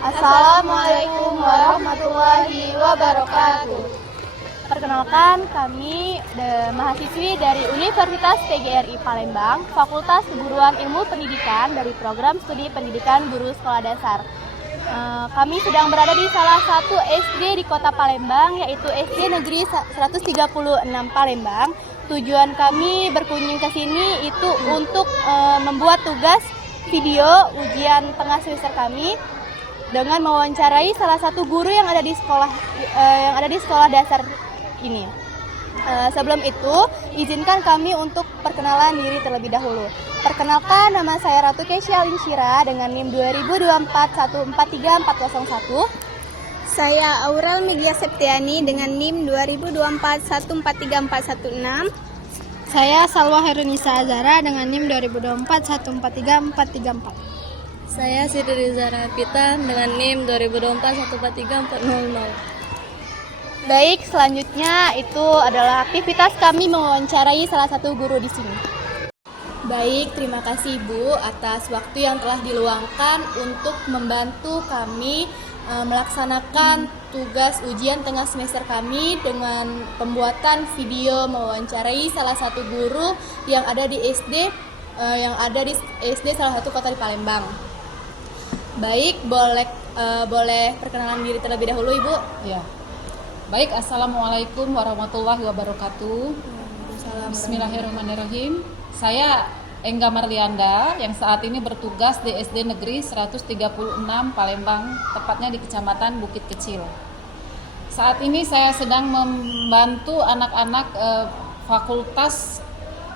Assalamualaikum warahmatullahi wabarakatuh. Perkenalkan, kami mahasiswi dari Universitas PGRI Palembang, Fakultas Keguruan Ilmu Pendidikan dari Program Studi Pendidikan Guru Sekolah Dasar. Kami sedang berada di salah satu SD di Kota Palembang, yaitu SD Negeri 136 Palembang. Tujuan kami berkunjung ke sini itu untuk membuat tugas video ujian tengah semester kami dengan mewawancarai salah satu guru yang ada di sekolah dasar ini. Sebelum itu, izinkan kami untuk perkenalan diri terlebih dahulu. Perkenalkan, nama saya Ratu Kesya Linsyira dengan NIM 2024143401. Saya Aurel Megia Septiani dengan NIM 2024143416. Saya Salwa Herunisa Azara dengan NIM 2024143434. Saya Siti Rizara Pita dengan NIM 2024143400. Baik, selanjutnya itu adalah aktivitas kami mewawancarai salah satu guru di sini. Baik, terima kasih Ibu atas waktu yang telah diluangkan untuk membantu kami melaksanakan tugas ujian tengah semester kami dengan pembuatan video mewawancarai salah satu guru yang ada di SD salah satu kota di Palembang. Baik, boleh perkenalan diri terlebih dahulu Ibu. Ya. Baik, Assalamualaikum warahmatullahi wabarakatuh. Bismillahirrahmanirrahim. Saya Engga Marlianda yang saat ini bertugas di SD Negeri 136 Palembang, tepatnya di Kecamatan Bukit Kecil. Saat ini saya sedang membantu anak-anak Fakultas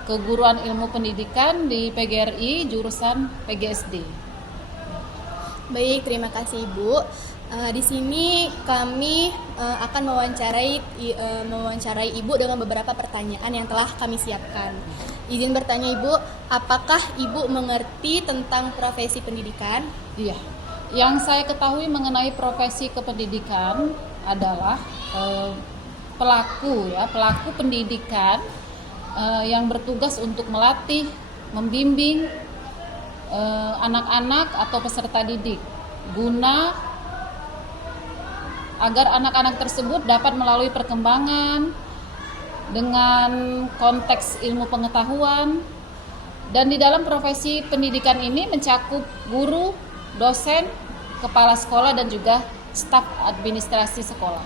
Keguruan Ilmu Pendidikan di PGRI jurusan PGSD. Baik, terima kasih Ibu. Di sini kami akan mewawancarai Ibu dengan beberapa pertanyaan yang telah kami siapkan. Izin bertanya Ibu, apakah Ibu mengerti tentang profesi pendidikan? Iya. Yang saya ketahui mengenai profesi kependidikan adalah pelaku pendidikan yang bertugas untuk melatih, membimbing anak-anak atau peserta didik guna agar anak-anak tersebut dapat melalui perkembangan dengan konteks ilmu pengetahuan. Dan di dalam profesi pendidikan ini mencakup guru, dosen, kepala sekolah dan juga staf administrasi sekolah.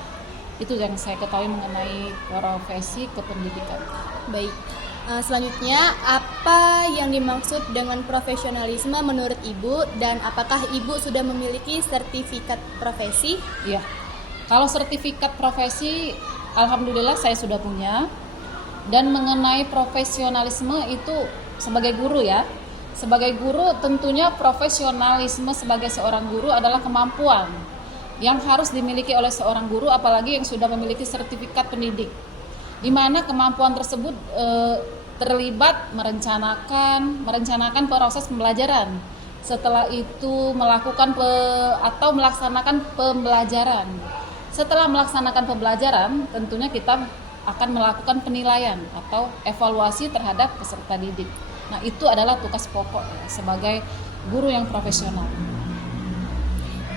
Itu yang saya ketahui mengenai profesi kependidikan. Baik. Selanjutnya, apa yang dimaksud dengan profesionalisme menurut Ibu dan apakah Ibu sudah memiliki sertifikat profesi? Iya. Kalau sertifikat profesi, alhamdulillah saya sudah punya. Dan mengenai profesionalisme itu sebagai guru ya. Sebagai guru tentunya profesionalisme sebagai seorang guru adalah kemampuan yang harus dimiliki oleh seorang guru, apalagi yang sudah memiliki sertifikat pendidik. Di mana kemampuan tersebut terlibat merencanakan proses pembelajaran. Setelah itu melaksanakan pembelajaran. Setelah melaksanakan pembelajaran, tentunya kita akan melakukan penilaian atau evaluasi terhadap peserta didik. Nah, itu adalah tugas pokok sebagai guru yang profesional.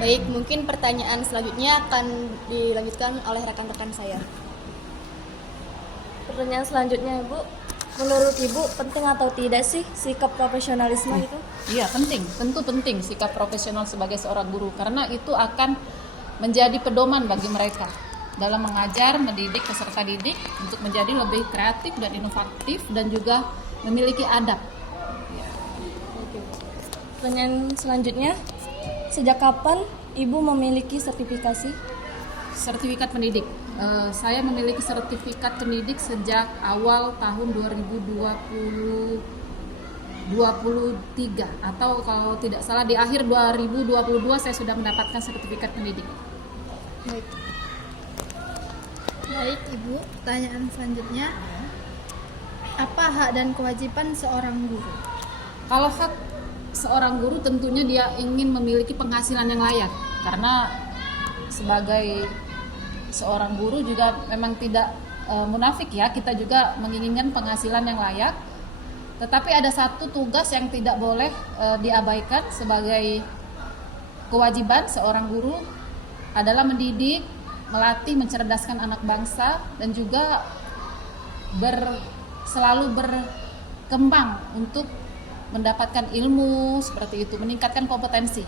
Baik, mungkin pertanyaan selanjutnya akan dilanjutkan oleh rekan-rekan saya. Pertanyaan selanjutnya Ibu, menurut Ibu penting atau tidak sih sikap profesionalisme itu? Iya, penting. Tentu penting sikap profesional sebagai seorang guru karena itu akan menjadi pedoman bagi mereka dalam mengajar, mendidik peserta didik untuk menjadi lebih kreatif dan inovatif dan juga memiliki adab. Pertanyaan selanjutnya, sejak kapan Ibu memiliki sertifikasi? Sertifikat pendidik. Saya memiliki sertifikat pendidik sejak awal tahun 2023 atau kalau tidak salah di akhir 2022 saya sudah mendapatkan sertifikat pendidik. Baik. Baik, Ibu. Pertanyaan selanjutnya. Apa hak dan kewajiban seorang guru? Kalau hak seorang guru tentunya dia ingin memiliki penghasilan yang layak, karena sebagai seorang guru juga memang tidak munafik ya, kita juga menginginkan penghasilan yang layak. Tetapi ada satu tugas yang tidak boleh diabaikan sebagai kewajiban seorang guru adalah mendidik, melatih, mencerdaskan anak bangsa dan juga selalu berkembang untuk mendapatkan ilmu seperti itu, meningkatkan kompetensi.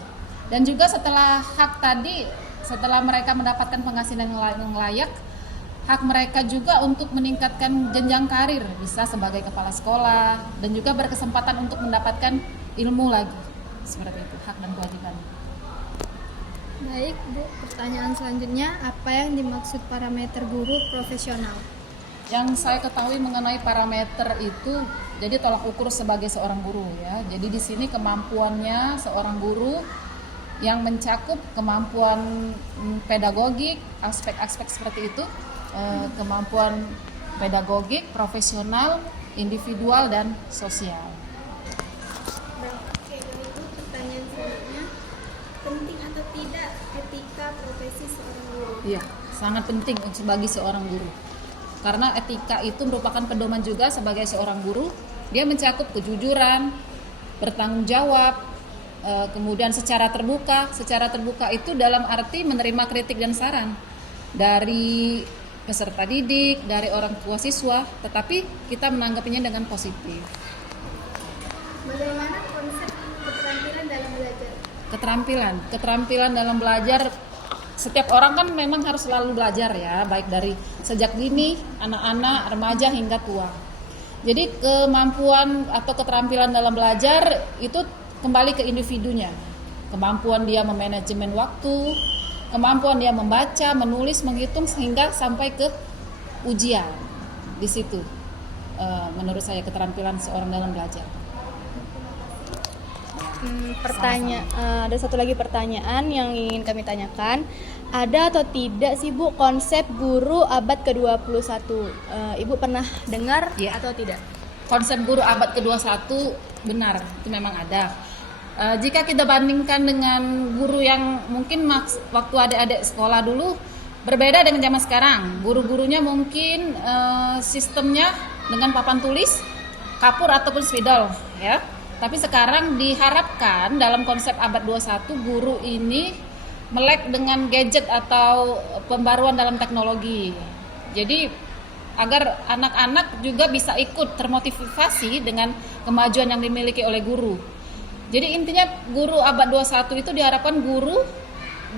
Dan juga setelah hak tadi, setelah mereka mendapatkan penghasilan yang layak, hak mereka juga untuk meningkatkan jenjang karir, bisa sebagai kepala sekolah dan juga berkesempatan untuk mendapatkan ilmu lagi. Seperti itu hak dan kewajiban. Baik, Bu. Pertanyaan selanjutnya, apa yang dimaksud parameter guru profesional? Yang saya ketahui mengenai parameter itu jadi tolak ukur sebagai seorang guru ya. Jadi di sini kemampuannya seorang guru yang mencakup kemampuan pedagogik, aspek-aspek seperti itu, kemampuan pedagogik, profesional, individual dan sosial. Oke, Ibu, pertanyaan selanjutnya, penting atau tidak etika profesi seorang guru? Iya, sangat penting bagi seorang guru. Karena etika itu merupakan pedoman juga sebagai seorang guru. Dia mencakup kejujuran, bertanggung jawab, kemudian secara terbuka. Secara terbuka itu dalam arti menerima kritik dan saran dari peserta didik, dari orang tua siswa, tetapi kita menanggapinya dengan positif. Bagaimana konsep keterampilan dalam belajar? Keterampilan dalam belajar, setiap orang kan memang harus selalu belajar ya, baik dari sejak dini, anak-anak, remaja hingga tua. Jadi kemampuan atau keterampilan dalam belajar itu kembali ke individunya. Kemampuan dia memanajemen waktu, kemampuan dia membaca, menulis, menghitung sehingga sampai ke ujian. Di situ menurut saya keterampilan seorang dalam belajar. Ada satu lagi pertanyaan yang ingin kami tanyakan. Ada atau tidak sih Bu konsep guru abad ke-21? Ibu pernah dengar Ya. atau tidak? Konsep guru abad ke-21 benar, itu memang ada. Jika kita bandingkan dengan guru yang mungkin waktu adik-adik sekolah dulu berbeda dengan zaman sekarang. Guru-gurunya mungkin sistemnya dengan papan tulis, kapur ataupun spidol ya. Tapi sekarang diharapkan dalam konsep abad 21 guru ini melek dengan gadget atau pembaruan dalam teknologi. Jadi agar anak-anak juga bisa ikut termotivasi dengan kemajuan yang dimiliki oleh guru. Jadi intinya guru abad 21 itu diharapkan guru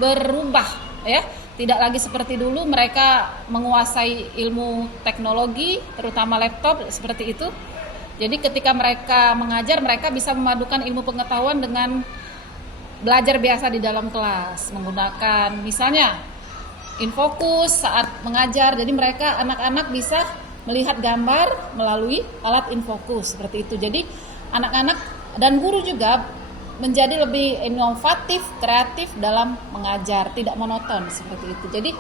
berubah ya. Tidak lagi seperti dulu mereka menguasai ilmu teknologi, terutama laptop seperti itu. Jadi ketika mereka mengajar, mereka bisa memadukan ilmu pengetahuan dengan belajar biasa di dalam kelas, menggunakan misalnya infokus saat mengajar. Jadi mereka anak-anak bisa melihat gambar melalui alat infokus seperti itu. Jadi anak-anak dan guru juga menjadi lebih inovatif, kreatif dalam mengajar, tidak monoton seperti itu. Jadi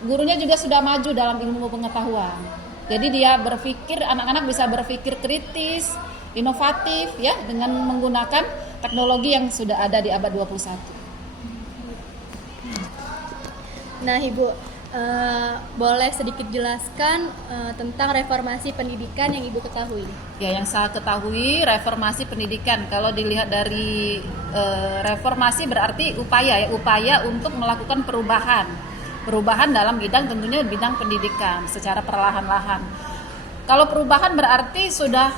gurunya juga sudah maju dalam ilmu pengetahuan. Jadi dia berpikir, anak-anak bisa berpikir kritis, inovatif ya dengan menggunakan teknologi yang sudah ada di abad 21. Nah Ibu, boleh sedikit jelaskan tentang reformasi pendidikan yang Ibu ketahui? Ya, yang saya ketahui reformasi pendidikan, kalau dilihat dari reformasi berarti upaya untuk melakukan perubahan dalam bidang, tentunya bidang pendidikan secara perlahan-lahan. Kalau perubahan berarti sudah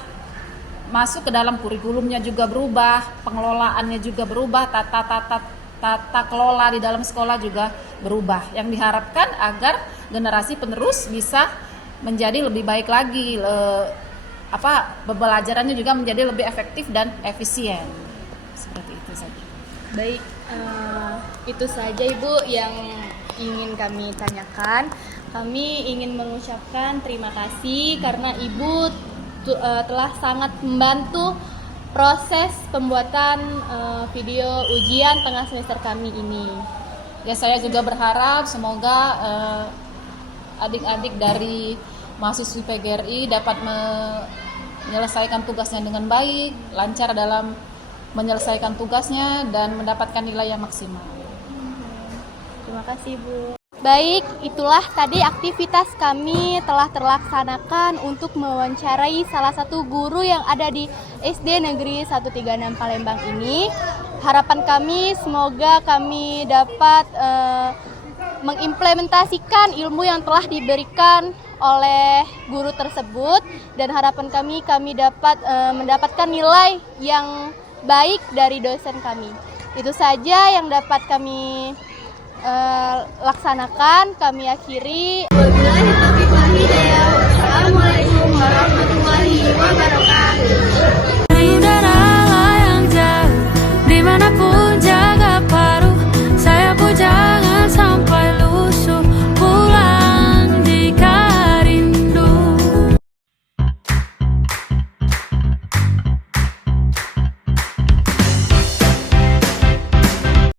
masuk ke dalam kurikulumnya juga berubah, pengelolaannya juga berubah, tata kelola di dalam sekolah juga berubah. Yang diharapkan agar generasi penerus bisa menjadi lebih baik lagi, pembelajarannya juga menjadi lebih efektif dan efisien. Seperti itu saja. Baik, itu saja Ibu yang ingin kami tanyakan. Kami ingin mengucapkan terima kasih karena Ibu telah sangat membantu proses pembuatan video ujian tengah semester kami ini. Ya, saya juga berharap semoga adik-adik dari mahasiswi PGRI dapat menyelesaikan tugasnya dengan baik, lancar dalam menyelesaikan tugasnya dan mendapatkan nilai yang maksimal. Terima kasih, Bu. Baik, itulah tadi aktivitas kami telah terlaksanakan untuk mewawancarai salah satu guru yang ada di SD Negeri 136 Palembang ini. Harapan kami semoga kami dapat mengimplementasikan ilmu yang telah diberikan oleh guru tersebut, dan harapan kami dapat mendapatkan nilai yang baik dari dosen kami. Itu saja yang dapat kami laksanakan. Kami akhiri. Wabillahi taufiq wal hidayah.